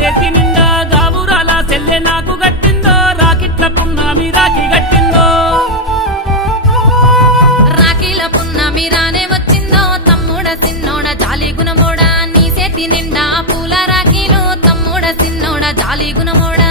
చేతి నిండా గాబురాల సెల్లె నాకు గట్టిందో రాకిట్ల పున్నామి రాకి గట్టిందో రాఖీల పున్నమి రానే వచ్చిందో తమ్ముడ సిన్నోడ జాలి గుణమోడా నీ చేతి నిండా పూల రాఖీలు తమ్ముడ సిన్నోడ జాలి గుణమోడా